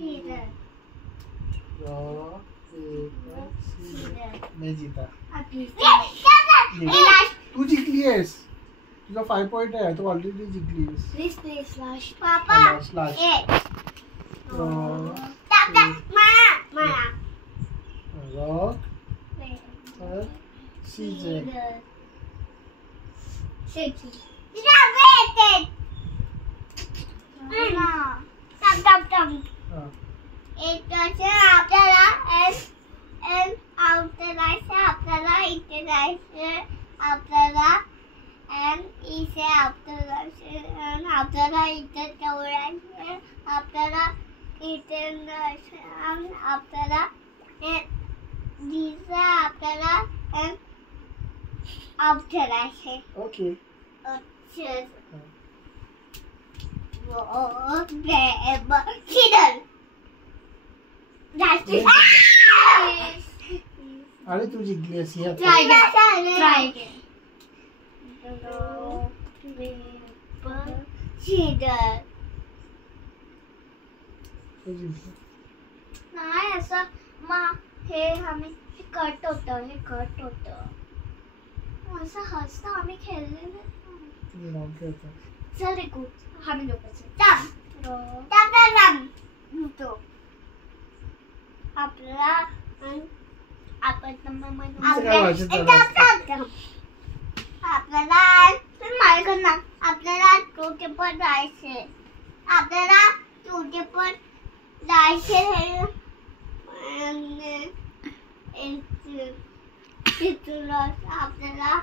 Caesar मैं जीता। Last तू जिंकली आहेस, तुझा 5 पॉइंट आहे, तू ऑलरेडी जिंकली आहेस। Please last paper last rock scissor एक आपल्याला एल आउटर आपल्याला इथे जायचं, आपल्याला एम इथे जायचं, आपल्याला इथे तेवढायचं, आपल्याला इथे जायचं, आपल्याला दिसा आपल्याला एम आउटर जायचं. ओके अच्छा सीजर अरे तू जिंकली आहेस यार। ट्राय सीजर तू जिंकली। नाही असं हे आम्ही कट होतं असं हसतं आम्ही खेळलेलं. तुम्ही राऊंड खेळता। चल रेकू आम्ही लोकांचं आपल्याला आपण आपल्याला टोटे पण जायचे, आपल्याला टोटे पण जायचे आपल्याला